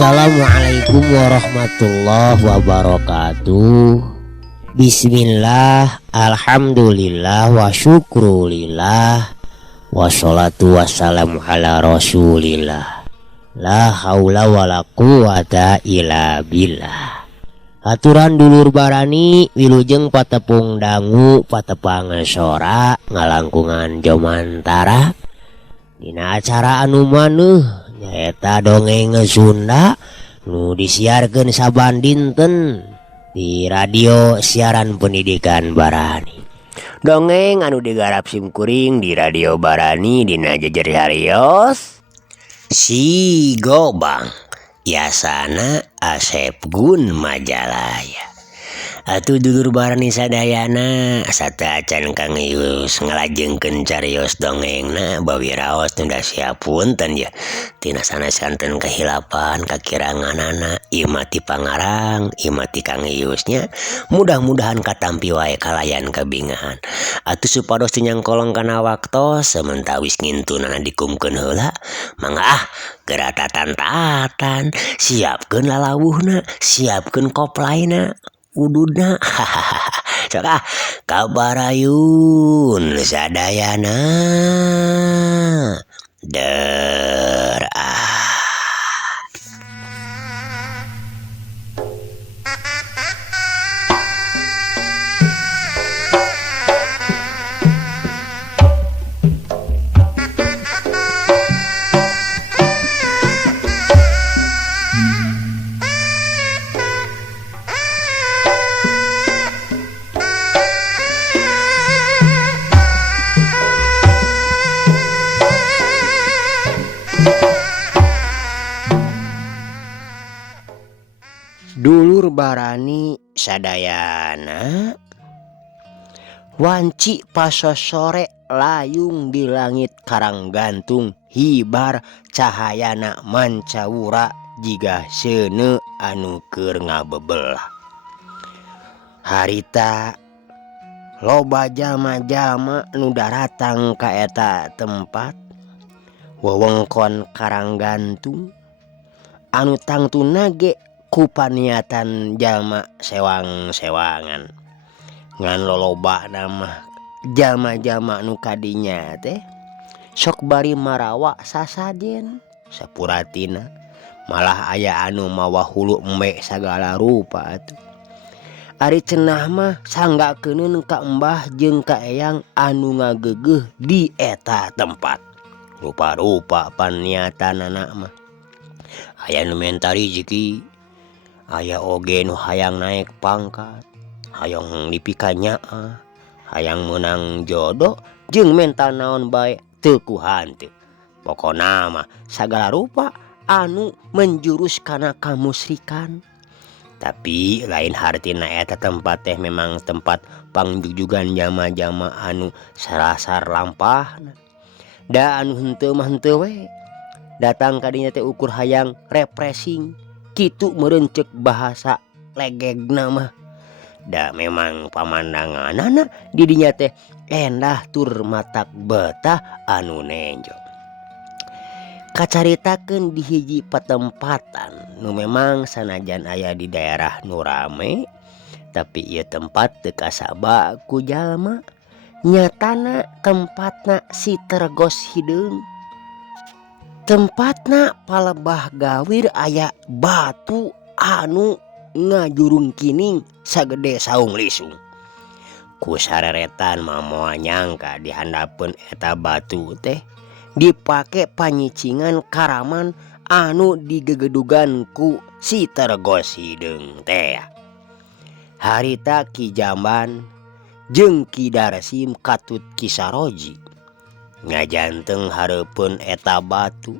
Assalamualaikum warahmatullahi wabarakatuh. Bismillah, alhamdulillah, wa syukrulillah, wassalatu wassalamu ala rasulillah. La haula wala quwata illa billah. Aturan dulur barani wilujeng patepung dangu patepang sora ngalangkungan jomantara dina acara anu maneuh nyaeta dongeng Sunda nu disiarkeun saban dinten di radio siaran pendidikan Barani. Dongeng anu digarap simkuring di radio Barani dina jejer harios Si Gobang, yasana Asep Gun Majalaya. Atuh dulur Barani sadayana sataacan Kang Yus ngalajengkeun carios dongengna bawi raos tunda siapunten ya tina sanes-santen kehilapan kakiranganana imati pangarang imati Kang Yusnya mudah-mudahan katampi wae kalayan kabingahan atuh supados nyangkolong kana waktos sementawis ngintunana dikumkeun heula mangga geura tatan-tatan siapkeun lalawuhna siapkeun koplaina ududna hahaha kabarayun sadayana der Dulur Barani sadayana wanci pasosore layung di langit karang gantung hibar cahayana mancawura jiga seuneu anu keur ngabebelah harita loba jalma-jalma nu daratang ka eta tempat wewengkon karang gantung anu tangtuna ge kupaniatan jalma sewang-sewangan ngan loloba nama jalma-jalma nu kadinya teh sok bari marawa sasajen sapuratina malah aya anu mawa hulu embe sagala rupa atuh ari cenah mah sanggakeun ka embah jeung ka eyang anu ngageugeuh di eta tempat rupa-rupa paniatanana mah aya nu menta rezeki aya oge nu hayang naik pangkat hayang dipikanya hayang menang jodoh jeung mental naon bae teu ku hanteu pokona mah sagala rupa anu menjurus kana kamusyrikan tapi lain hartina eta tempat teh memang tempat pangjujugan jama-jama anu sarasar lampahna da anu henteu mah henteu we datang ka dinya teh ukur hayang refreshing kitu meureun ceuk bahasa legegna mah da memang pamandanganana di dinya teh endah tur matak betah anu nenjo kacaritakeun di hiji patempatan nu memang sanajan aya di daerah nu rame tapi ieu tempat teu kasaba ku jalma nyatana tempatna Sitergos Hideung tempatna palebah gawir aya batu anu ngajurung kining sagede saung lisung ku sareretan mamoa nyangka dihandapeun eta batu teh dipake panyicingan karaman anu digegedugan ku si Tergos Hideung teh. Harita Ki Jamban jeung Ki Darsim katut Ki Saroji ngajanteng hareupeun eta batu.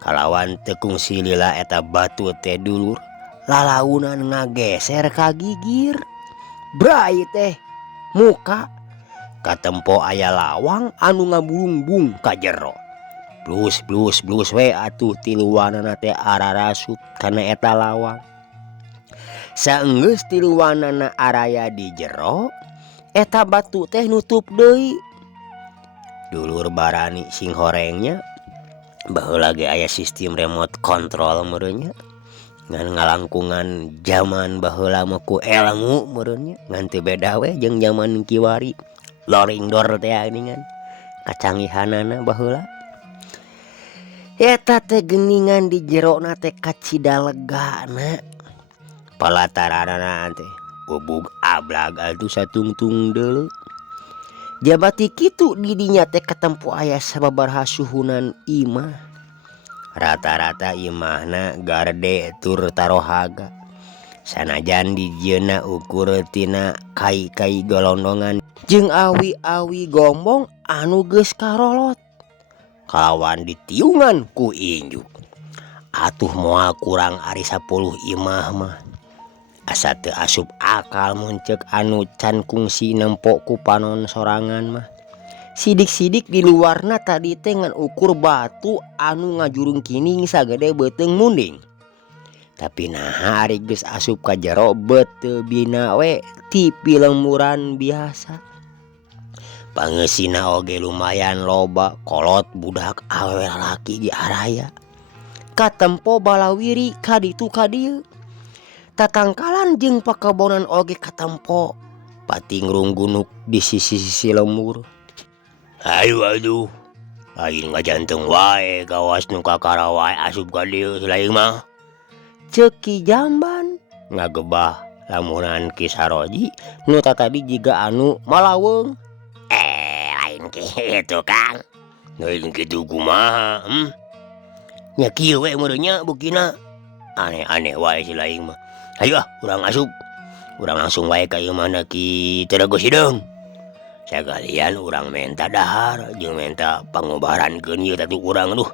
Kalawan tekung silila eta batu teh dulur lalaunan ngageser ka gigir. Brai teh muka katempo aya lawang anu ngabulungbung ka jero. Blus blus blus we atuh tiluanana teh ararasup kana eta lawang. Saenggeus tiluanana araya di jero, eta batu teh nutup deui. Dulur barani sing horengnya baheula ge aya sistem remote control meureunnya. Ngan ngalangkungan zaman baheula mah ku elmu meureunnya ngan teu beda we jeung zaman kiwari. Loring door teh geuningan kacanggihanana baheula. Eta teh geuningan di jerona teh kacida legana. Palataranana teh bubug ablag atuh satungtung deuleu. Jabati kitu di dinya teh katempo aya sababaraha suhunan imah. Rata-rata imahna garde tur tarohaga. Sanajan dijieuna ukur tina kai-kai golondongan jeung awi-awi gombong anu geus karolot. Kalawan ditiungan ku injuk, atuh moal kurang ari 10 imah mah. Asa teu asup akal mun ceuk anu can kungsi nempo ku panon sorangan mah. Sidik-sidik di luarna tadi teh ngan ukur batu anu ngajurung kining sagede beuteung munding. Tapi naha ari geus asup ka jero beuteu bina we ti pilemuran biasa. Pangeusina oge lumayan loba kolot budak awewe lalaki di araya. Katempo balawiri kaditu kadieu. Tatangkalan jeung pakebonan oge katempo pating runggunuk di sisi-sisi lemur. Aduh, lain ngajanteng wae gawas nu kakara wae asup ka dieu lain mah. Ceuk Ki Jamban ngagebah lamunan Ki Saroji nu tadi jiga anu malaweung. Lain kitu Kang. Lain kitu kumaha? Nya kieu we meureunnya bukina. Aneh-aneh wae si lain mah. Hayu urang asup. Urang langsung wae ka ieu mana Ki Tergos Hideung. Sagalian urang menta dahar jeung menta pangobarankeun ieu tatu urang duh.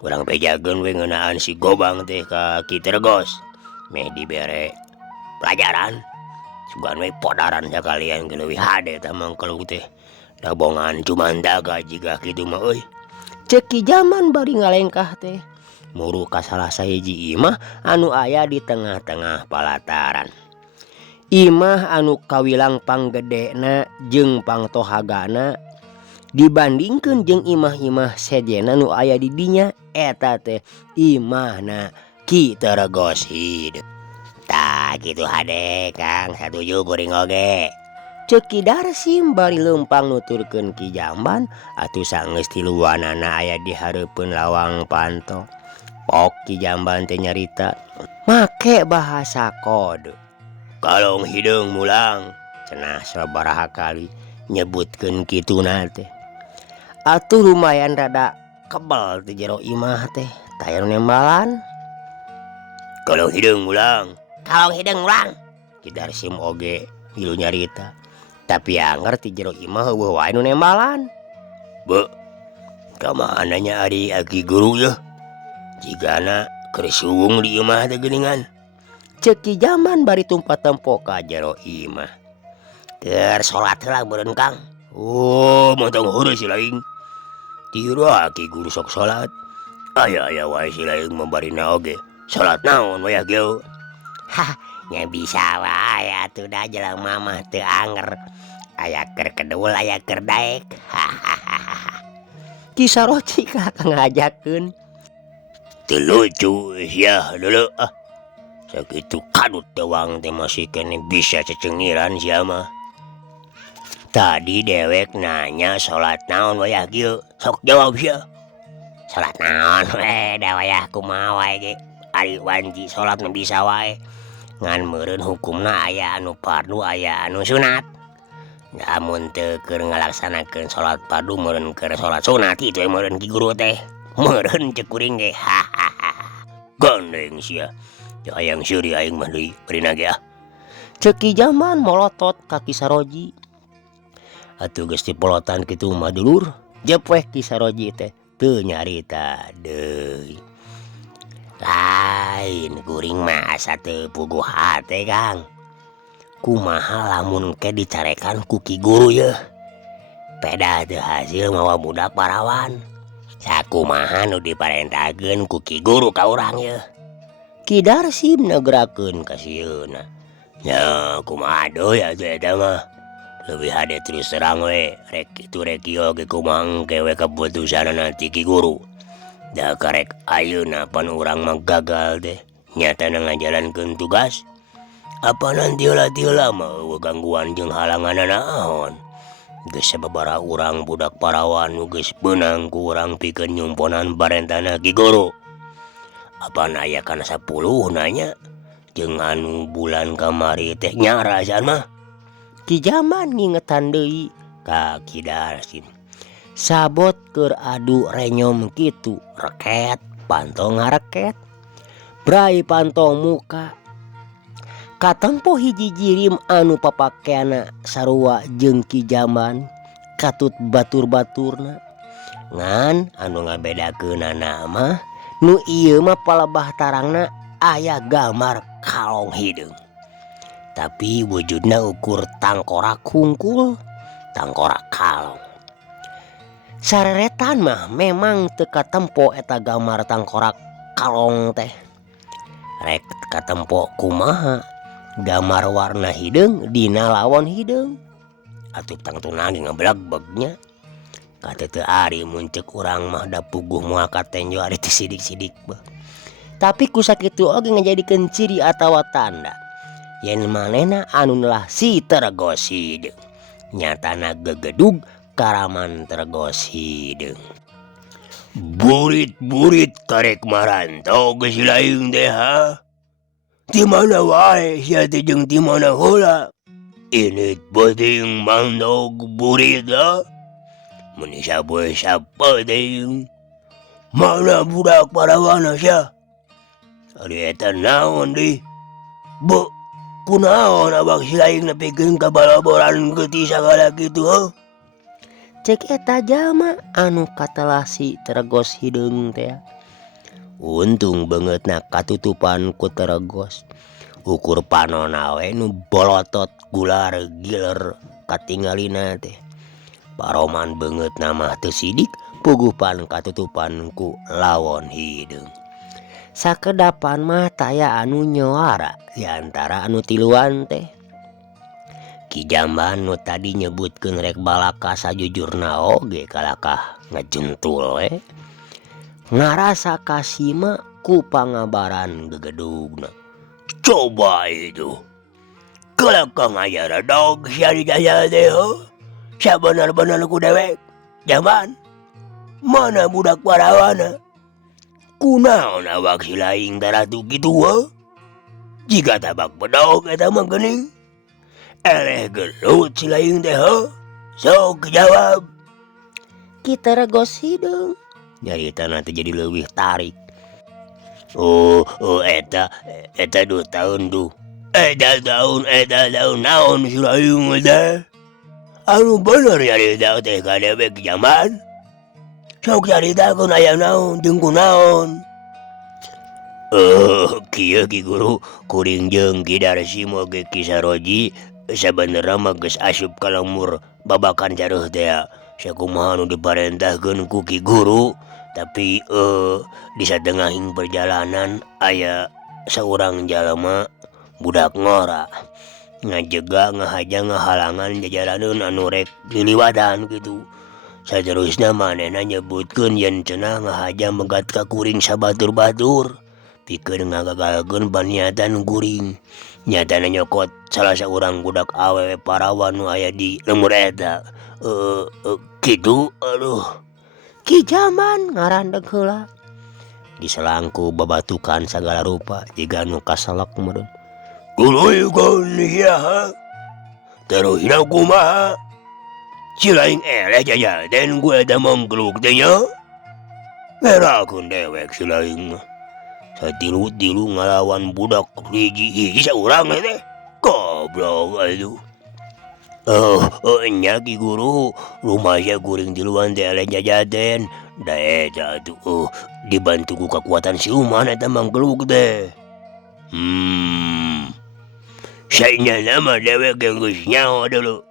Urang pejakeun we ngeunaan si Gobang teh ka Ki Tergos. Meh dibere pelajaran. Sugan we podaran sakalian ge leuwih hade tah mangkelu teh. Dabongan cumandaga jiga kitu mah euy. Ceuk Ki Jamban bari ngalengkah teh muru ka salah sahiji imah anu aya di tengah-tengah palataran. Imah anu kawilang panggedena jeung pangtohagana dibandingkeun jeung imah-imah sejena nu aya di dinya eta teh imahna Ki Tergos Hideung. Tah kitu hade Kang, satuju kuring oge. Ceuk Ki Darsim bari leumpang nuturkeun Ki Jamban atuh saenggeus tiluanana aya di hareupeun lawang panto. Pok Ki Jamban teh nyarita make bahasa kode. Kalong Hideung mulang cenah sabaraha kali nyebutkeun kituna teh. Atuh lumayan rada kebal di jero imah teh taya nu nembalan. Kalong Hideung mulang. Kalong Hideung mulang. Ki Darsim oge hilu nyarita. Tapi anger ti jero imah heueuh wae nu nembalan. Be, kamana nya ari Aki Guru yeuh? Jigana keur suwung di imah teh geuningan. Ceuk Ki Jamban bari tumpat tempo ka jero imah. Keur salat heula meureun Kang. Oh, montong heureul si laing. Tiru Aki Guru sok salat. Aya wae si laing membarina oge. Salat naon we kieu? Hah, nya bisa wae atuh da jelema mah teu anger. Aya keur kedul aya keur daek. Ki Saroji kakang ngajakeun. Teu lucu sia heuleuh ah. Sakitu kadut tewang teh masih kene bisa cecengiran sia mah. Tadi dewek nanya salat naon wayah kieu? Sok jawab sia. Salat naon we da wayah kumaha wae ge. Ari wanci salat mah bisa wae. Ngan meureun hukumna aya anu fardu aya anu sunat. Lamun teu keur ngalaksanakeun salat fardu meureun keur salat sunat itu meureun Ki Guru teh. Meureun ceuk kuring ge. gandeng sia hayang seuri aing mah deui beureuna ge ah. Ceuk Ki Jaman molotot ka Ki Saroji. Atuh geus dipolotan kitu mah dulur, Jep weh Ki Saroji teh. teu nyarita deui. Lain kuring mah asa teu puguh hate Kang. Kumaha lamun ke dicarekan ku Ki Guru yeuh. Peda teu hasil mawa budak parawan. Sakumaha nu diparentahkeun ku Ki Guru ka urang yeuh. Ki Darsim nagerakeun ka sieuna. Nya kumaha deui atuh eta mah. Leuwih hade terus terang we rek kitu rek ieu ge kumaha engke we keputusanna ti Ki Guru. Da karek ayeuna pan urang mah gagal teh nyatana ngajalankeun tugas. Apa nanti tieulah mah eueuh gangguan jeung halangan naon. Geus sababaraha urang budak parawan nu geus beunang ku urang pikeun nyumponan parentahna Ki Guru. Apana aya kana 10 nanya jeung anu bulan kamari teh nyarasan mah. Ki Jaman ngingetan deui Ka Ki Darsim. Sabot keur adu renyom kitu, reket pantong ngareket. Brai pantong muka. Katempo hiji jirim anu papakeana sarua jeung Ki Jaman katut batur-baturna. Ngan anu ngabedakeunana mah Nu ieu mah palebah tarangna aya gambar kalong hideung. Tapi wujudna ukur tangkorak hungkul, tangkorak kalong. Sareretan mah memang teu katempo eta gambar tangkorak kalong teh. Rek katempo kumaha gambar warna hideung dina lawon hideung. Atuh tangtuna ge ngebleg-begnya. Kata teu ari mun ceuk urang mah da puguh moal katenjo ari teu sidik-sidik beuh. Tapi kusakitu oge ngajadikeun ciri atawa tanda yen manehna anu neulah si teregos hideung. Nyatana gegedug karaman teregos hideung. Burit-burit karek marantau geus laing teh ha. Di mana wae sia teh jeung di mana heula. Ini penting mandog burit ha. Mun sapoe sapa teh. Mana budak parawana sia? Ari eta naon deui? Be kunaon abang si laing nepikeun ka balaboran geuti sagala kitu heuh? Cek eta jalma anu katelasi teregos hideung teh. Untung beungeutna katutupan ku teregos. Ukur panonna we nu bolotot gular giler katinggalina teh. Paroman beungeutna mah teu sidik puguh pan katutupan ku lawon hideung. Sakedapan mah taya anu nyoara di antara anu tiluan teh. Ki Jaman nu tadi nyebutkeun rek balaka sajujurna oge kalakah ngajentul we. Ngarasa kasima ku pangabaran gegedugna. Coba itu. Kalakah ngajara dog sia di daya teh heuh. Sabener-bener ku dewek. Jaman. Mana budak parawana? Kunaon awak si laing taratu kitu heuh? Jika tabak bedog eta mah geuning. Eleh gelut si laing teh heuh. Sok jawab. Ki teregos hideung. Nyaritana teh jadi leuwih tarik. Eta 2 tahun tuh. Eta tahun naon si laing teh? Anu bener nyarita teh ka dewek Jaman. Sok caritakeun aya naon jeung kunaon. Kieu Ki Guru kuring jeung Ki Darsim oge Ki Saroji sabenerna mah geus asup ka lemur babakan careuh teh. Sakumaha nu diparentahkeun ku Ki Guru. Tapi di satengahing perjalanan aya saurang jalma budak ngora ngajega ngahaja ngahalangan jajaraneun anu rek liliwatan kitu. Saterusna manehna nyebutkeun yen cenah ngahaja megat ka kuring sabatur-batur pikeun ngagagalkeun paniatan kuring. Nyatana nyokot salah saurang budak awewe parawan nu aya di lemur eta. Kitu aduh. Ki Jaman ngarandeg heula. Diselangku babatukan sagala rupa jiga nu kaselek meureun. Kuluy sia ha. Terusna kumaha? Si laing eleh jajaten ku eta mangkluk teh nya. Ngerakeun dewek si laing mah. Satilu-tilu ngalawan budak hiji-hiji saurang teh. Goblok atuh. Nya Ki Guru, rumah saya kuring tiluan teh aya jajaten. Da eta atuh dibantu ku kekuatan siluman eta mangkeluk teh. Saenya nama dewek yang geus nyaho dulu.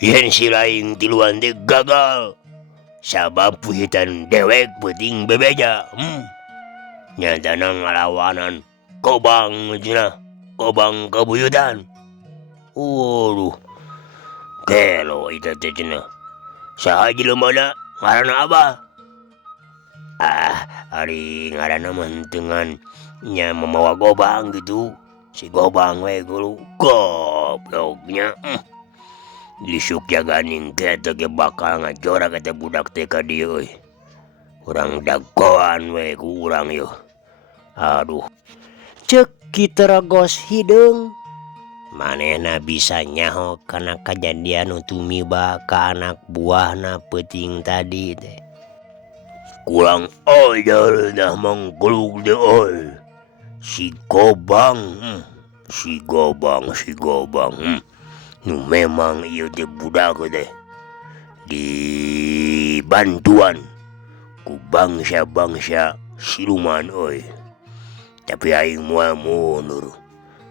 Yen si laing tiluan teh gagal. Sabab puhitan dewek peuting bebeja. Nyatana ngalawanan kobang cenah. Kobang kabuyutan. Waduh. Kelo eta teh cenah. Saha jelemana ngaranna Abah? Ari ngaranna mah henteungan nya mamawa gobang gitu. Si gobang we Guru. Gobloknya. Lisuk jaganing kita ge bakal ngajora kata budak teh ka dieu euy. Urang dagoan we ku urang yeuh. Aduh. Ceuk kitu rogos hideung. Manehna bisa nyaho kana kajadian nu tumiba ka anak buahna peuting tadi teh. Kurang ajar dah mangkeluk teh euy. Si gobang. Si gobang. Nu memang ieu teh budak teh dibantuan ku bangsa-bangsa siluman euy. Tapi aing moal mundur.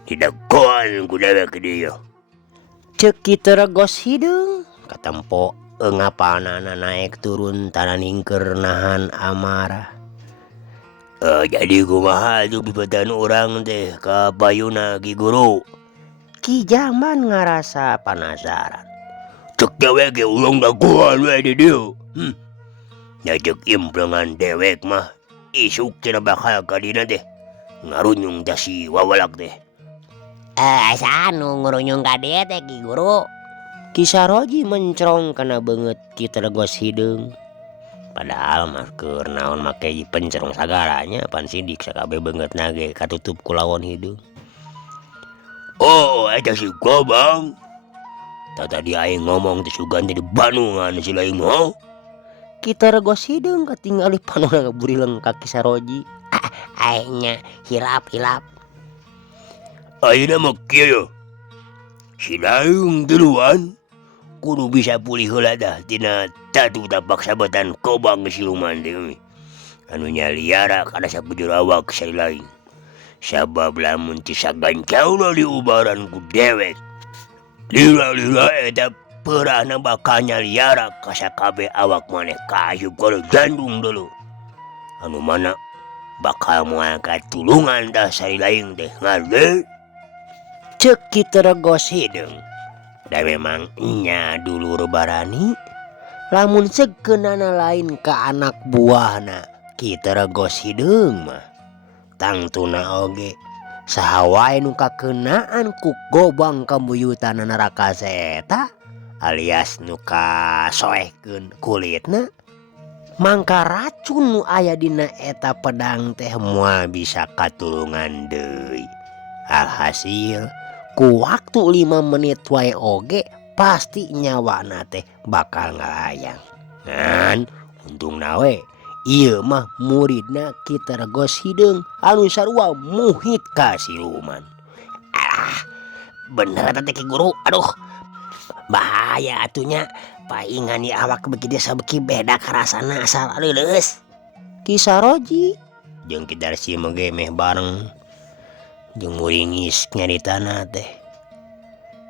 Didagoan ku dewek dieu. Ceuk kitu rogos hideung. Katempo ngapanana naek turun tananingker nahan amarah. Jadi kumaha tuh bibatan orang teh ka payuna Ki Guru? Ki Jaman ngarasa penasaran. Cek dewek ge ulung dagoan we di dieu. Nyajek implengan dewek mah isuk cenah bakal ka dina teh ngarunyung da si wawalak teh. Asa anu ngurunyung ka dieu teh Ki Guru. Ki Saroji mencrong kana beungeut kitu rogos hideung. Padahal mah keur naon make pencerong sagaranya pan sidik sakabe beungeutna ge katutup ku lawon hideung. Eta si gobang. Tadi aing ngomong teh sugan teh di Bandungan si lain mah. Kitu rogos hideung katingali panona ngaburileung ka Ki Saroji. Aingnya hilap-hilap. Ayeuna mah kieu. Si laing duluan kudu bisa pulih heula dah tina tatu tapak sabetan kobang siluman teh. Anu nyaliara kana sabujur awak sari lain. Sabab lamun teu sagancauna diubaran ku dewek. Lila-lila eta peurahna bakal nyaliara ka sakabe awak maneh kaayub kalau jandung dulu. Anu mana bakal moal katulungan dah sari lain teh ngarde. Ceuk kitu rogos hideung. Da memang nya dulur barani lamun segeunana lain ka anak buahna kitu rogos hideung mah tangtuna oge saha wae nu kakeunaan ku gobang kabuyutan neraka eta alias nu kasoehkeun kulitna mangka racun nu aya dina eta pedang teh moal bisa katulungan deui. Alhasil ku waktu 5 menit wae oge pasti nyawana teh bakal ngalayang. Ngan untungna we ieu mah muridna kitu rogos hideung anu sarua muhit ka siluman. Bener teh Ki Guru. Aduh. Bahaya atunya paingan ieu awak beki desa beki beda karasana asal leuleus. Ki Saroji jeung Ki Darsi mah meh bareng jeung muringis nyaritana teh.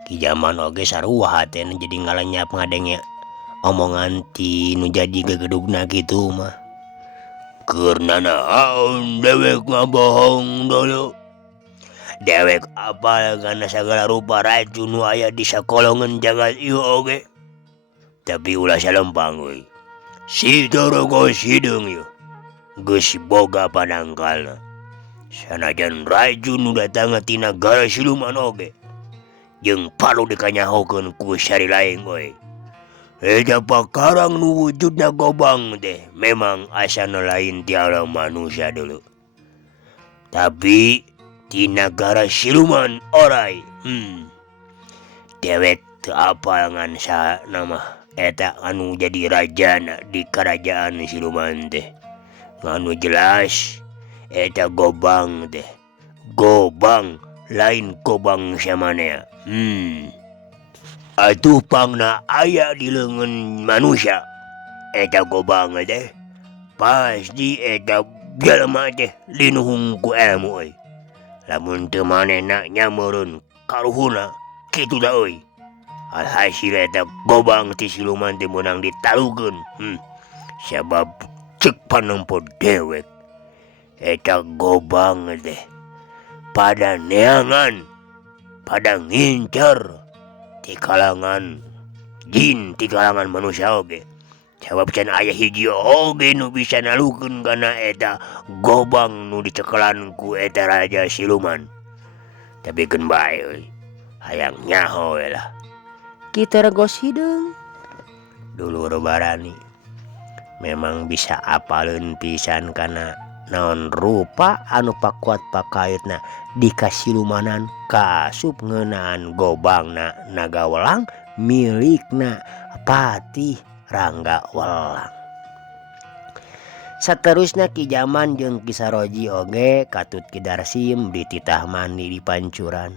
Ki Jaman oge sarua hatena jadi ngalenyap ngadenge omongan ti nu jadi gegedugna kitu mah. Keur nanaon dewek ngabohong dulu. Dewek apal kana sagala rupa racun nu aya di sakolongan jagat ieu oge. Tapi ulah salempang we. Si rogos hideung ieu geus boga panangkalna. Sanajan racun nu datang ti nagara siluman oge jeung palu dikanyahokeun ku sari laeng we. Eta pakarang nu wujudna gobang teh memang asana lain ti alam manusia dulu. Tapi di negara siluman orai. Dewek teu apal ngan saha nama eta anu jadi rajana di kerajaan siluman teh. Anu jelas eta gobang teh. Gobang lain kobang samanea. Atuh pangna aya di leungeun manusia. Eta gobang teh pasti eta jalma teh linuhung ku ilmu euy. Lamun teu manehna nyameureun karuhuna kitu da euy. Alhasil eta gobang ti siluman teh meunang ditalukeun. Sabab cek panempo dewek eta gobang teh pada neangan, pada ngincer ti kalangan jin, ti kalangan manusia oge. Sabab can aya hiji oge nu bisa nalukeun kana eta gobang nu dicekelan ku eta raja siluman. Tapi keun bae euy, hayang nyaho we lah. Kita regos hideung. Dulur Barani memang bisa apaleun pisan kana naon rupa anu pakuat pakaitna dikasilumanan kasup ngeunaan gobangna naga welang milikna Patih Rangga Welang. Saterusna Ki Jaman jeung Ki Saroji oge katut Ki Darsim di titah mandi di pancuran.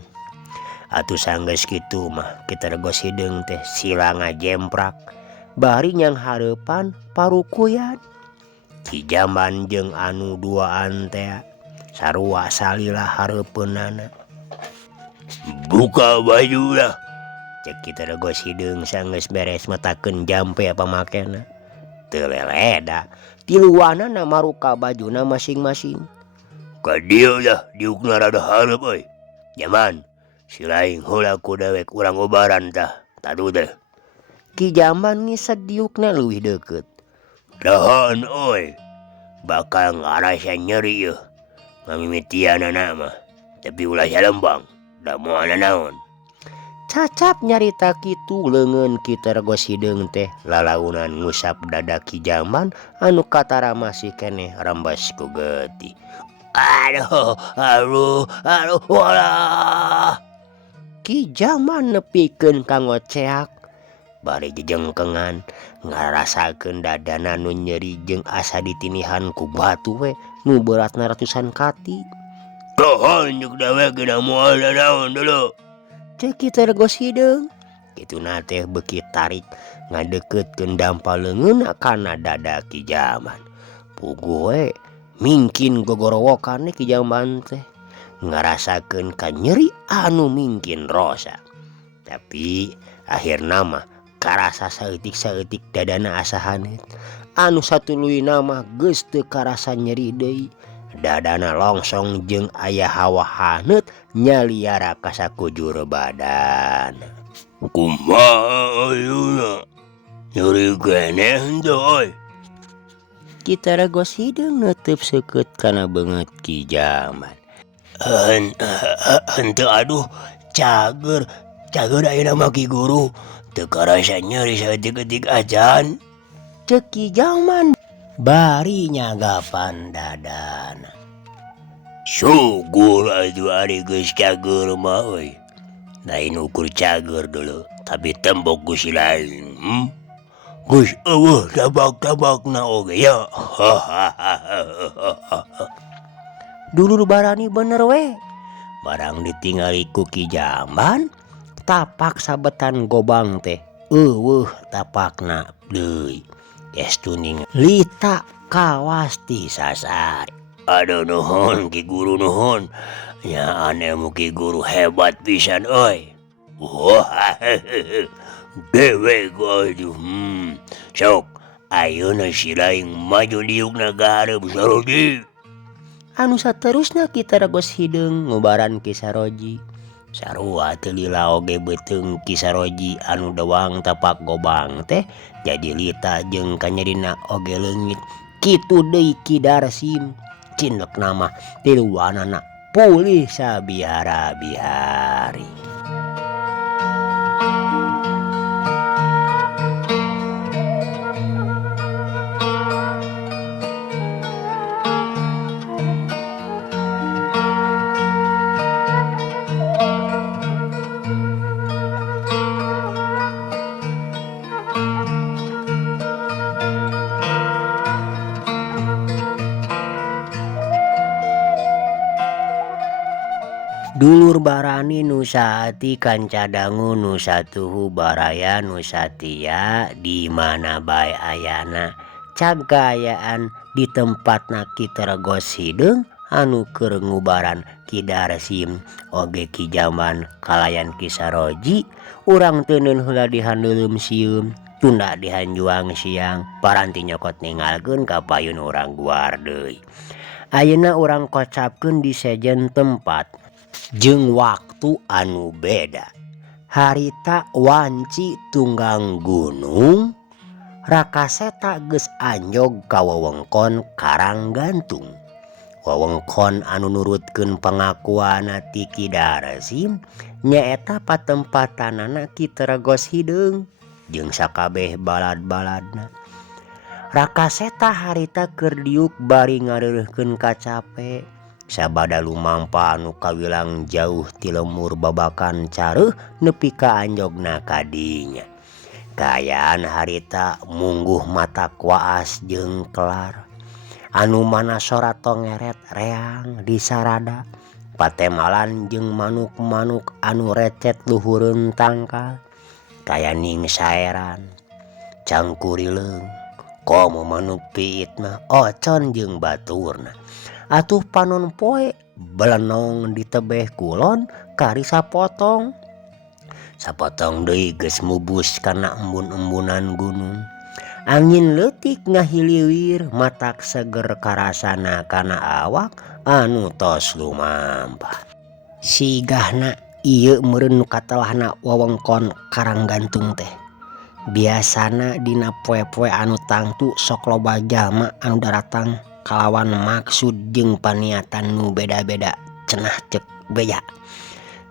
Atuh sanggeus kitu mah kita regos hideung teh sila ngajemprak bari nyang hareupan parukuyan. Ki Jaman jeung anu duaan teh sarua salila hareupeunana. Buka baju lah, cek kita regos hideung sanggeus beres metakeun jampe pamakena. Teu leleda tiluana na maruka bajuna masing-masing. Ka dieu lah diukna rada hareup euy. Jaman silaing heula ku dewek urang obaran tah tadu teh. Ki Jaman ngised diukna leuwih deukeut. Dahan oi, bakal ngarasa nyeri yeuh. Ngamimitianana mah, tapi ulah salembang, da moal naon. Cacap nyarita kitu leungeun kita regos hideung teh lalaunan ngusap dada Ki Jaman anu katara masih keneh rambas ku geuti. Aduh, walah. Ki Jaman nepikeun kangoceak bari jejengkengan ngarasakeun dadana nu nyeri jeung asa ditinihan ku batu we nu beratna ratusan kati. Tohon jeung dewek geuna moal naon dulu. Cek kita regos hideung. Kituna teh beuki tarik ngadeukeutkeun dampal leungeunna kana dada Ki Jaman. Puguh we mingkin gogorowokan Ki Jaman teh ngarasakeun ka nyeri anu mingkin rosa. Tapi akhirna mah karasa saeutik-saeutik dadana asa haneut. Anu satuluyna mah geus teu karasa nyeri deui. Dadana longsong jeung aya hawa haneut nyaliara ka sakujur badan. Kumaha ayeuna? Nyeri keneh henteu euy. Kita regos hideung neuteuf seukeut kana beungeut Ki Jaman. Henteu aduh cager ayeuna mah Ki Guru. Teu karasa nyeri saeutik-eutik acan. Cek Ki Jaman bari nyagapan dadana. Syukur atuh ari geus cager mah euy. Lain ukur cager dulu, tapi tembok geus lain. Geus eueuh tabak-tabakna oge ya. Dulur Barani bener we. Barang ditingali ku Ki Jaman, tapak sabetan gobang teh eueuh tapakna deui. Estuning lita kawasti sasari. Aduh nuhun Ki Guru nuhun. Nya anemu Ki Guru hebat pisan euy. Wah, dewek aduh. Sok ayeuna silaing maju diukna ka hareup Saroji. Anu saterusna kita regos hideung ngobaran Ki Saroji. Sarua teu lila oge beuteung Ki Saroji anu dewang tapak gobang teh jadi lita jeung kanyerina oge leungit. Kitu deui Ki Darsim. Cindekna mah tiluanana pulih sabihara-bihari. Dulur barani nusati kanca dangu nusatuhu baraya nusatia di mana bae ayana cagayaan di tempat naki tergos hidung anu keur ngubaran Kidarsim oge ki zaman kalayan Kisaroji urang teuneun heula dihandeulum sieum tunda dihanjuang siang paranti nyokot ningalkeun ka payun urang guar deui. Ayeuna urang kocapkeun di sejen tempat jeung waktu anu beda. Harita wanci tunggang gunung Rakaseta geus anjog ka wewengkon Karanggantung. Wewengkon anu nurutkeun pangakuana ti Ki Darsim nyaeta patempatanana Ki Tergos Hideung jeung sakabeh balad-baladna. Rakaseta harita keur diuk bari ngareureuhkeun kacape sabada lumampa anu kawilang jauh ti lemur babakan careuh nepi ka anjogna kadinya. Kaayaan harita mungguh matak waas jeung kelar. Anu mana sora tongeret reang di sarada patemalan jeung manuk-manuk anu recet luhureun tangkal kaya ning saeran cangkurileung komo manuk piit mah ocon jeung baturna. Atuh panon poe belenong di tebeh kulon kari sapotong deui geus mubus kana embun-embunan gunung. Angin leutik ngahiliwir matak seger karasana kana awak anu tos lumampah. Sigahna ieu meureun nu katelahna wewengkon Karanggantung teh. Biasana dina poe-poe anu tangtu sok loba jalma anu daratang kalawan maksud jeung paniatan nu beda-beda cenah cek beja.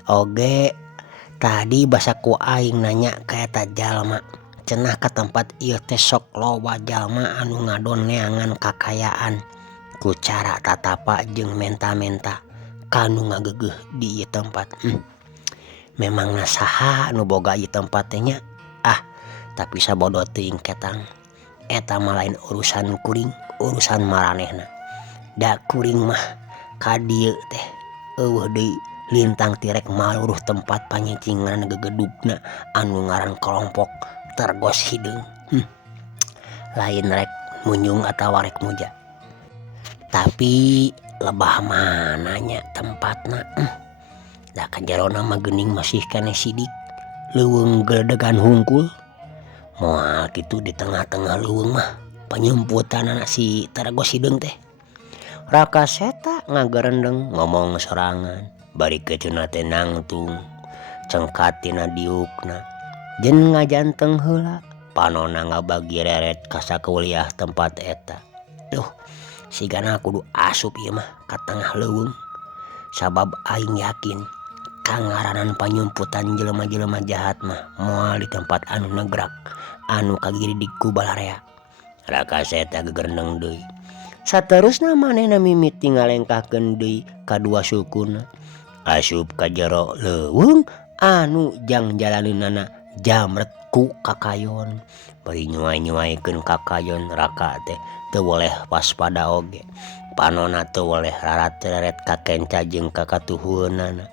Oge tadi basa ku aing nanya ka eta jalma cenah ka tempat ieu teh sok loba jalma anu ngadon neangan kakayaan ku cara tatapa jeung menta-menta kanu ngageugeuh di ieu tempat. Memangna saha anu boga ieu tempat teh nya? Tapi sabodo teuing ketang eta mah lain urusan kuring, urusan maranehna. Da kuring mah ka dieu teh eueuh deui lintang tirek maluruh tempat panyicingan gegedugna anu ngaran kelompok Tergos Hideung. Lain rek munjung atawa rek muja. Tapi lebah mananya tempatna. Da kajarona mah geuning masih keneh sidik leuweung geledegan hungkul. Moal kitu di tengah-tengah leuweung mah panyemputanana si Tergos Hideung teh. Rakaseta ngagarendeng ngomong sorangan bari keutuna teh nangtung cengkat tina diukna jeung ngajanteng heula panonna ngabagi reret ka sakuliah tempat eta. Duh, sigana kudu asup ieu mah ka tengah leuweung sabab aing yakin kangaranan panyumputan jelema-jelema jahat mah moal di tempat anu negrak anu kagiridik ku balarea. Rakaseta gegerendeng deui. Saterusna manehna mimiti ngalengkahkeun deui kadua sukuna asup ka jero leuweung anu jangjalaneunana jamret ku kakayon. Bari nyuai-nyuaikeun kakayon Raka teh teu woleh waspada oge. Panonna teu woleh rarat-reret ka kenca jeung ka katuhueunana.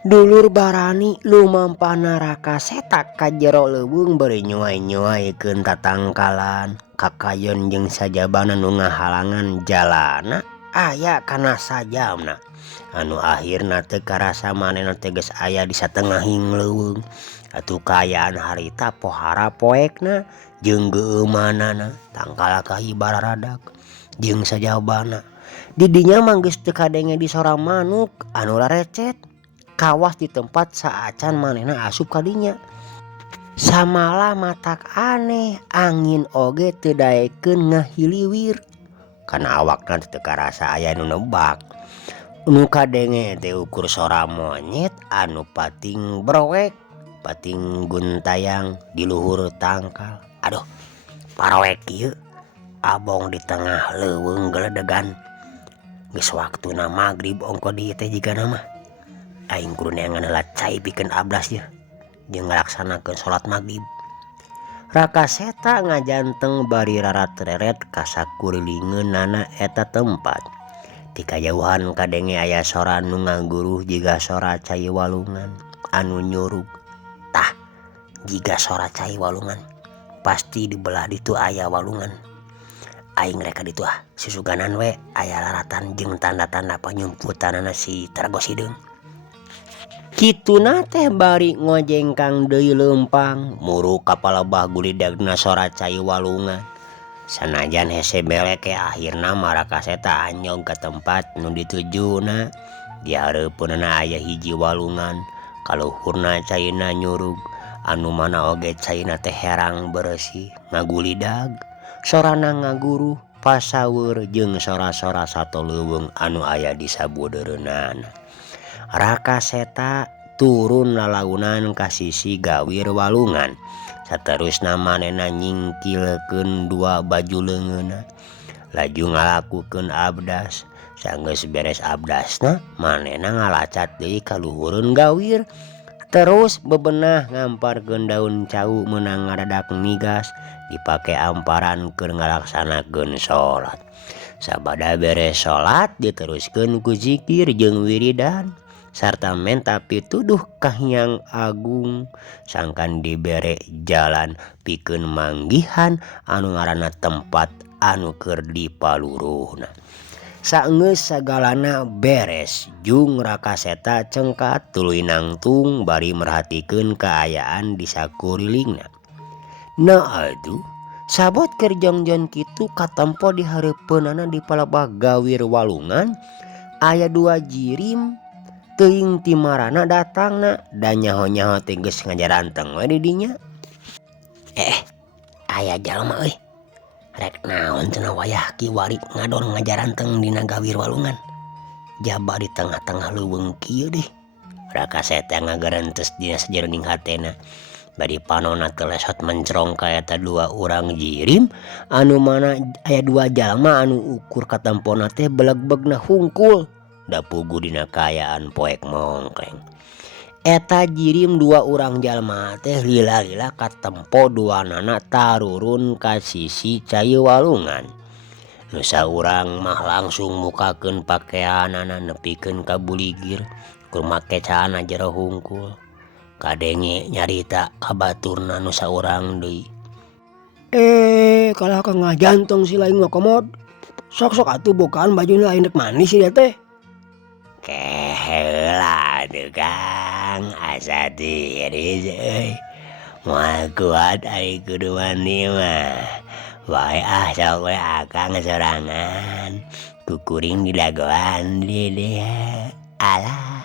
Dulur barani lumampana Rakaseta ka jero leuweung bari nyuai-nyuaikeun tatangkalan kakayon jeung sajabana nu ngahalangan jalana aya kana sajamna. Anu akhirna teu karasa manehna teh geus aya di satengahing leuweung. Atuh kaayaan harita pohara poekna jeung geueumanana tangkal kahi bararadak jeung sajabana. Di dinya mah geus teu kadenge disora manuk anu rarecet kawas di tempat saacan manehna asup ka dinya. Samalah matak aneh angin oge teu daekeun ngahiliwir kana awakna teu karasa aya nu nebak. Nu kadenge teh ukur sora monyet anu pating browek pating guntayang di luhur tangkal. Aduh, parowek ieu abong di tengah leuweung geledegan. Geus waktuna magrib ongko dieu teh jigana mah. Aing kudu neangan heula cai pikeun ablas ieu jeung ngalaksanakeun salat magrib. Rakaseta ngajanteng bari rarat-reret ka sakurilingeunana eta tempat. Ti kajauhan kadenge aya sora nu ngaguruh jiga sora cai walungan anu nyurug. Tah jiga sora cai walungan pasti dibelah ditu aya walungan. Aing reka ditu susuganan we aya laratan jeung tanda-tanda panyumputanana si Tarogos Hideung. Kituna teh bari ngojengkang deui leumpang muru kapalebah gulidagna sora cai walungan. Sanajan hese belek akhirna Raka Seta anyog ka tempat nu ditujuna. Di hareupeunna aya hiji walungan kaluhurna caina nyurug anu mana oge caina teh herang bersih ngagulidag. Sorana ngaguruh pasaweur jeung sora-sora sato leuweung anu aya di sabudeureunana. Raka Seta turun lalaunan ka sisi gawir walungan. Saterusna manehna nyingkilkeun dua baju leungeunna. Laju ngalakukeun abdas. Sanggeus beres abdasna manehna ngalacat deui ka luhureun gawir. Terus bebenah ngamparkeun daun cau meunang ngadadak migas dipake amparan keur ngalaksanakeun salat. Sabada beres salat diteruskeun ku zikir jeung wiridan sarta menta pituduh ka Hyang Agung sangkan dibere jalan pikeun manggihan anu ngaranna tempat anu keur dipaluruhna. Saenggeus sagalana beres jung Raka Seta cengkat tuluy nangtung bari merhatikeun kaayaan di sakurilingna. Nah atuh sabot keur jongjon kitu katempo di hareupeunana di palebah gawir walungan aya dua jirim teuing ti marana datangna da nyaho-nyaho teh geus ngajaranteng we di dinya. Aya jalma euy. Rek naon cenah wayah kiwari ngadon ngajaranteng dina gawir walungan. Jaba di tengah-tengah leuweung kieu deh. Raka Seta ngagarentes dina sajroning hatena. Bari panonna teu lesot mencrong ka eta dua urang jirim anu mana aya dua jalma anu ukur katempona teh beleg-begna hungkul. Da pugu dina kaayaan poek mongkleng. Eta jirim dua urang jalma teh lila-lila katempo duanana tarurun ka sisi cai walungan. Nu saurang mah langsung mukakeun pakeanana nepikeun ka buligir keur make caana jero hungkul. Kadenge nyarita ka baturna nu saurang deui. Kalah ka ngajantong si laing mah komod. Sok-sok atuh bukaan bajuna lain rek manis ieu teh. Heula atuh Kang, asa tiris euy. Moal kuat ari kudu mandi mah. Wae sok we akang sorangan. Kukuring di dagoan dia. Alah.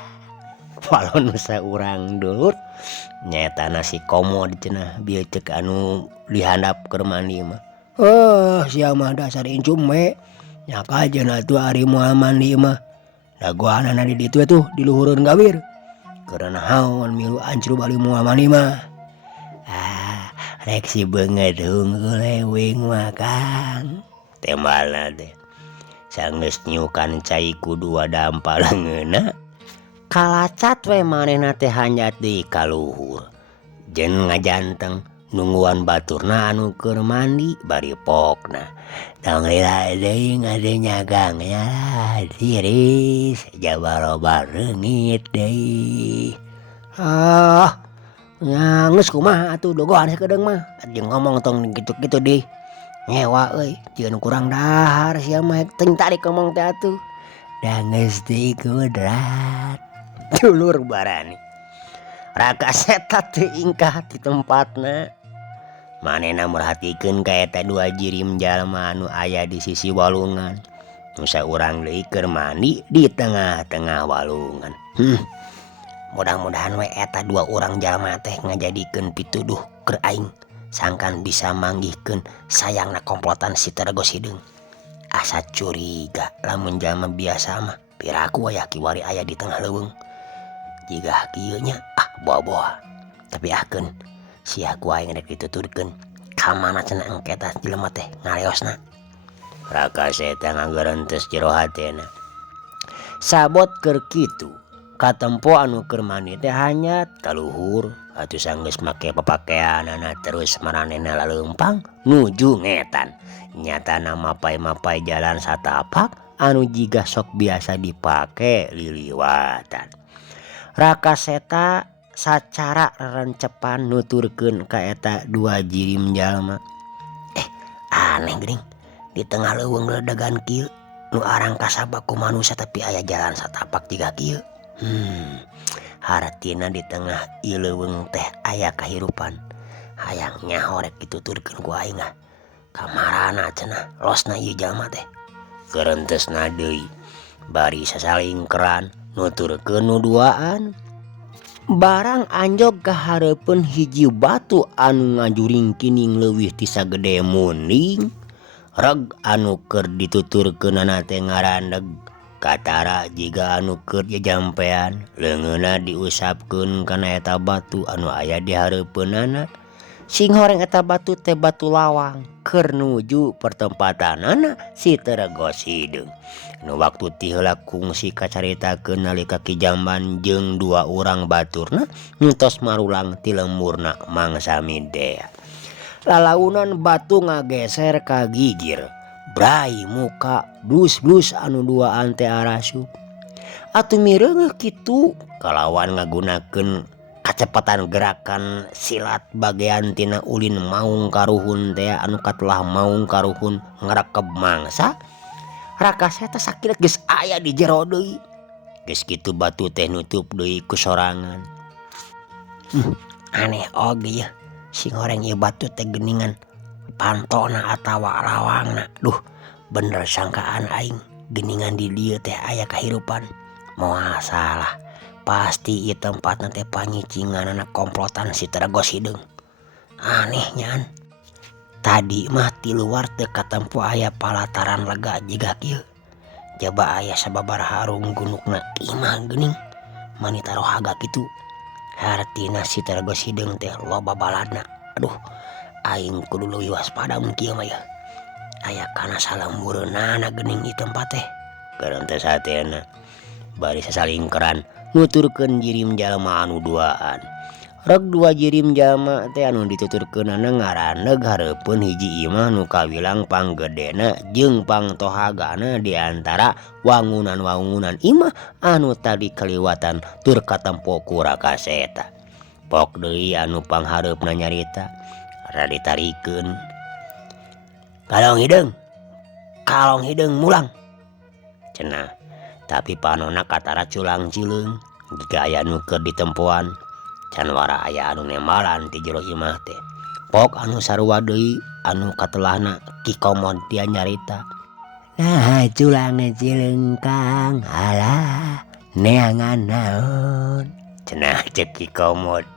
Walon saurang dulur nyetana si komod cenah bieu ceuk anu dihandap keur mandi mah. Sia mah dasar incum we. Nyakajeun atuh ari moal mandi mah. Dagoanana di ditu tuh di luhureun gawir. Keur naon milu ancru bali moal mandi mah. Rek si beungeut hungkul leuweung mah Kang. Tembalna teh. Sanggeus nyukan cai ku dua dampal leungeunna. Kalacat we manehna teh hanjat deui ka luhur. Jeung ngajanteng nungguan baturna anu keur mandi bari pokna. Tong lila deui ngadenya Kang ya tiris jabaroba reungit deui. Nya geus kumaha atuh dogoan sakedeung mah. Jeung ngomong tong kitu-kitu deui. Ngewa euy, jeung kurang dahar sia mah teuing tarik ngomong teh atuh. Da geus deui kudrat. Dulur barani. Raka Seta teu ingkah di tempatna. Manehna merhatikeun ka eta dua jirim jalma anu aya di sisi walungan. Nu saurang deui keur mandi di tengah-tengah walungan. Mudah-mudahan we eta dua urang jalma teh ngajadikeun pituduh keur aing sangkan bisa manggihkeun sayangna komplotan si Tarogos Hideung. Asa curiga lamun jalma biasa mah piraku aya kiwari aya di tengah leuweung. Jika kieu nya boa-boa. Tapi akeun sia ku aing rek dituturkeun ka mana cenah engke eta jelema teh ngareosna. Raka Seta ngagarentes jero hatena. Sabot keur kitu katempo anu keur mandi teh hanyat ka luhur atuh sanggeus make papakeanana terus maranehna laleumpang nuju ngetan. Nyatana mapai-mapai jalan satapak anu jiga sok biasa dipake liliwatan. Raka Seta sacara rencepan nuturkeun ka eta dua jirim jalma. Aneh geuning, di tengah leuweung ledagan kieu nu arang kasaba ku manusia tapi aya jalan satapak jiga kieu. Hartina di tengah ieu leuweung teh aya kahirupan. Hayang nyaho rek dituturkeun ku aing ah. Kamarana cenah losna ieu jalma teh. Keurentesna deui bari sasalingkeran nuturkeun nu duaan. Barang anjog kahareupeun hiji batu anu ngajuring kining leuwih ti sagede muning. Reg anu keur dituturkeunana teh ngarandeg. Katara jiga anu keur jajampean leungeunna diusapkeun kana eta batu anu aya di hareupeunana. Sing horeng eta batu teh batu lawang keur nuju pertempatanana si Teregos Hideung. Nu waktu ti heula kungsi kacaritakeun nalika Ki Jamban jeung dua urang baturna nyentos marulang ti lemurna mangsa Midea. Lalaunan batu ngageser ka gigir. Brai muka blus-blus anu duaan teh arasup. Atuh mireungeuh kitu kalawan ngagunakeun kacepatan gerakan silat bagean tina ulin maung karuhun teh anu katelah maung karuhun ngrekeb mangsa. Raka Seta sakiret geus aya di jero deui. Geus kitu batu teh nutup deui ku sorangan. Aneh oge ya. Sing horeng ieu batu teh geuningan pantona atawa lawangna. Duh, bener sangkaan aing geuningan di dieu teh aya kahirupan. Moal salah. Pasti ieu tempatna teh panyicinganana komplotan si Teregos Hideung. Aneh nyan. Tadi mah ti luar teu katempo aya palataran lega jiga kieu. Jaba aya sababaraha runggunukna imah geuning. Manita rohaga kitu. Hartina si Teregos Hideung teh loba baladna. Aduh, aing kudu leuwih waspada mun kieu mah ya. Aya kana salambureunana geuning ieu tempat teh. Keurentes hatena bari sasalingkeran nuturkeun jirim jalma anu duaan. Reg dua jirim jalma teh anu dituturkeunana ngaraneg hareupeun hiji imah nu kawilang panggedena jeung pangtohagana di antara wangunan-wangunan imah anu tadi kaliwatan tur katempo ku Raka Seta. Pok deui anu panghareupna nyarita rada ditarikeun. Kalong Hideung mulang cenah. Tapi panonna katara culang cileung jika aya nu keur ditempoan can wara aya anu nembalan ti jero imah teh. Pok anu sarua deui anu katelahna Ki Komod dia nyarita. Nah culang cileung Kang, alah neangan naon cenah cek Ki Komod.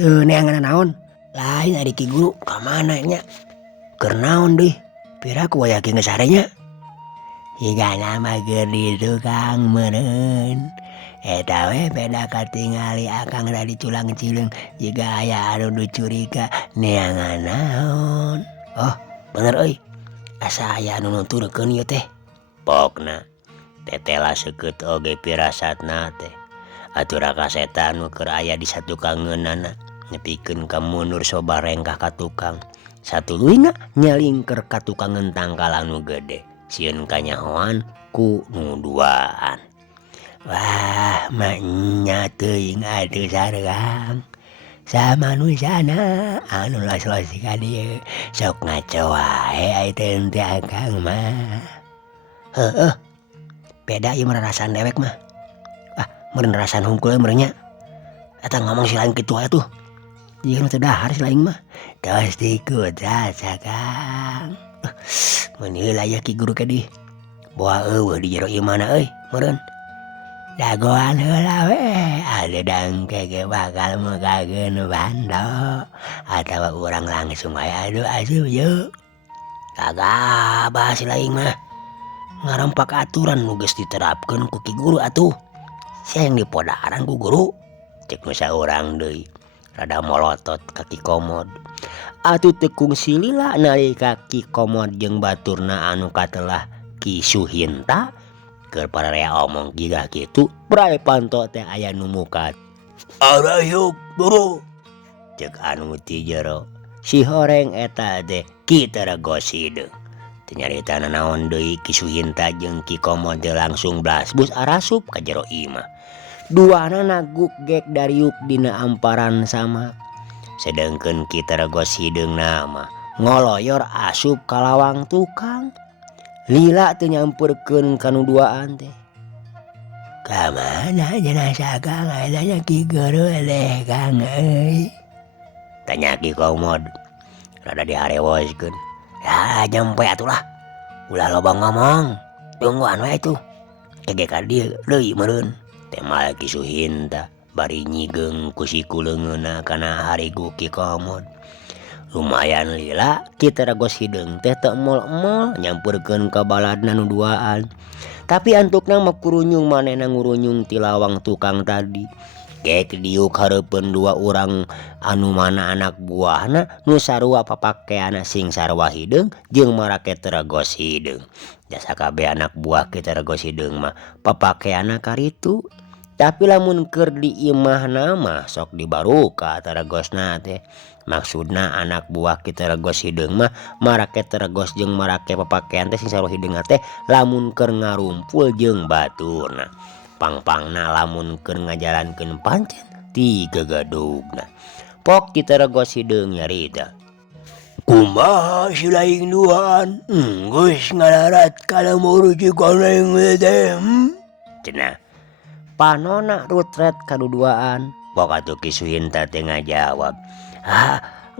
Teu neangan naon? Lain ari Ki Guru ka mana nya? Keur naon deui? Piraku aya geus sarenya? Higana mah keur ditu Kang meureun. Eta we beda katingali akang dari culang cileung jiga aya anu curiga neangan naon. Oh, bener euy. Asa aya anu nuturkeun ieu teh. Pokna tetela seukeut oge pirasatna teh. Atuh Raka Seta nu keur aya di satukangeunana nepikeun ka mundur sobarengkah ka tukang. Satuluyna nyalingker ka tukang ngentang kala nu gede. Sieun kanyahoan ku nu duaan. Wah, maknya teuing atuh sareng. Samanusiana anu los-los ka dieu sok ngaco wae ai teh henteu akang mah. Heueuh. Beda ieu mah rarasan dewek mah. Meureun rarasan hungkul meureun nya. Eta ngomong si lain kitu atuh. Jiga nu teu dahar si lain mah. Tos tikut saca Kang. Mun heula ya Ki Guru kedi. Boa eueuh di jero imahna euy, meureun. Dagoan heula we, adedang kege bakal mukakeun bando. Atawa urang langsung wae adu asup yeuh. Kagak bah si laing mah. Ngarempak aturan nu geus diterapkeun ku Ki Guru atuh. Sia yang dipodaran ku Guru. Cek nu saurang deui. Rada molotot ka Ki Komod. Atuh teu kungsi lila nalika Ki Komod jeung baturna anu katelah Ki Suhinta keur pararea omong jiga kitu bray panto teh aya nu mukat. Arayuk Guru cek anu ti jero. Si horeng eta teh Ki Teregos Hideung. Nyarita naon deui Ki Suhinta jeung Ki Komod langsung blasbus arasup ka jero imah. Duana naguk gek dariuk dina amparan sama. Sedengkeun Ki Teregos Hideung nama ngoloyor asup ka lawang tukang. Lila teu nyamperkeun kanu duaan teh. Kamana jenazah Kang adanya Ki Guru leh Kang euy. Tanya Ki Komod rada diharewoskeun. Ya nyampe atulah. Ulah loba ngomong. Tungguan we tuh. Kege ka dieu deui meureun. Temal Ki Suhinta bari nyigeung ku si kuleungeuna kana harigu Ki Komod. Lumayan lila Ki Teregos Hideung teh teu emol-emol nyamperkeun ka baladna nu duaan. Tapi antukna mah kurunyung manehna ngurunyung ti lawang tukang tadi. Gek diuk hareupeun dua urang anu mana anak buahna nu sarua papakeana sing sarua Hideung jeung Marake Teregos Hideung. Jasa kabeh anak buah Ki Teregos Hideung mah papakeana karitu. Tapi lamun keur di imahna mah sok dibaruka Teregosna teh. Maksudna anak buah Ki Teregos Hideung mah Marake Teregos jeung Marake papakean teh sing sarua Hideung teh lamun keur ngarumpul jeung baturna. Pangpangna lamun keur ngajalankeun pancen ti gagadugna. Pok Ki Teregos Hideung nyarita. Kumaha si laing duaan? Geus ngalarat ka lemur si koneng teh. Cenah. Panona rutret kaduduaan. Pok atuh Ki Suhinta teh ngajawab.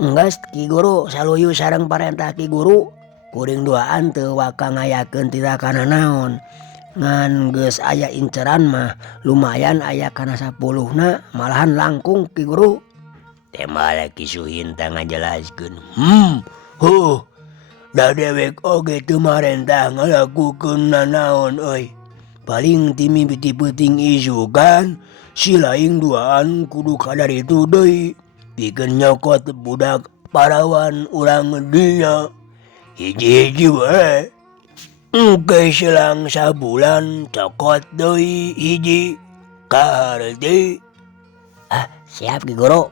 Enggeus Ki Guru saluyu sareng parentah Ki Guru. Kuring duaan teu waka ngayakeun tirakan naon. Ngan geus aya inceran mah lumayan aya kana 10na malahan langkung Ki Guru. Temal Ki Suhinta ngajelaskeun. Da dewek oge teu marentah ngalakukeun nanaon euy. Paling ti mimiti peuting isukan si laing duaan kudu kadar itu deui. Pikeun nyokot budak parawan urang dinya. Hiji-hiji we. Engke selang sabulan cokot deui hiji kaharti. Siap Ki Guru.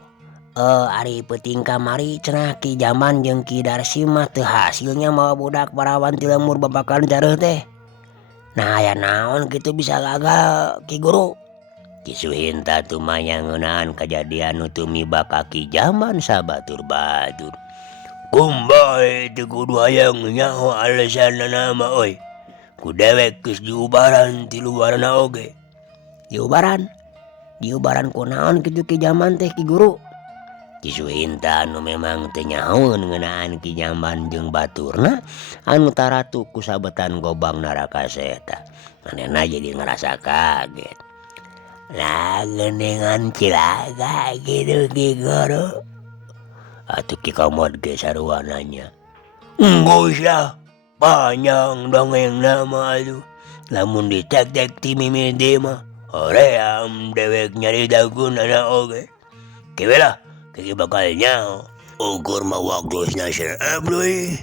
Ari peuting kamari cenah Ki Jaman jeung Ki Darsi mah teu hasilnya mawa budak parawan ti lemur babakan jareuh teh. Nah aya naon kitu bisa gagal Ki Guru? Ki Suhinta tuh maya ngeunaan kejadian nu tumiba ka Ki Jaman sabatur-batur. Kumbae teu kudu hayang nyaho alesanna mah euy. Ku dewek geus diubaran ti luarna oge. Diubaran? Diubaran kunaon kitu Ki Jaman teh Ki Guru? Ki Suhinta anu memang teu nyahoeun ngeunaan Ki Jaman jeung baturna anu taratu ku sabetan gobang neraka eta. Manehna jadi ngerasa kaget. Lah geuningan cilaga gitu Ki Guru. Atuh Ki Komod ge sarua nanya. Geus lah panjang dongengna mah atuh. Lamun dicek-cek ti mimiti mah hoream dewek nyaritakeunana oge. Kieu lah Kiki bakal nyaho. Ukur mah waktosna seep deui.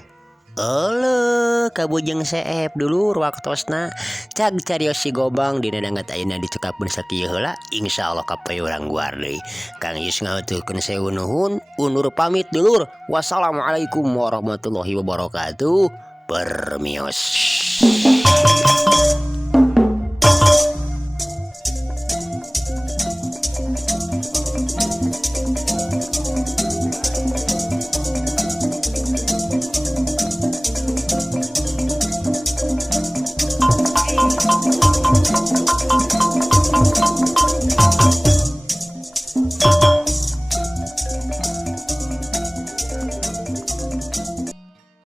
Eueuh kabujeng seep dulur waktosna. Cag carios si gobang dina dangget ayeuna dicekapkeun sakieu heula insyaallah kapoe urang guar deui. Kang Yus ngauturkeun sewu nuhun undur pamit dulur. Wassalamualaikum warahmatullahi wabarakatuh. Permios.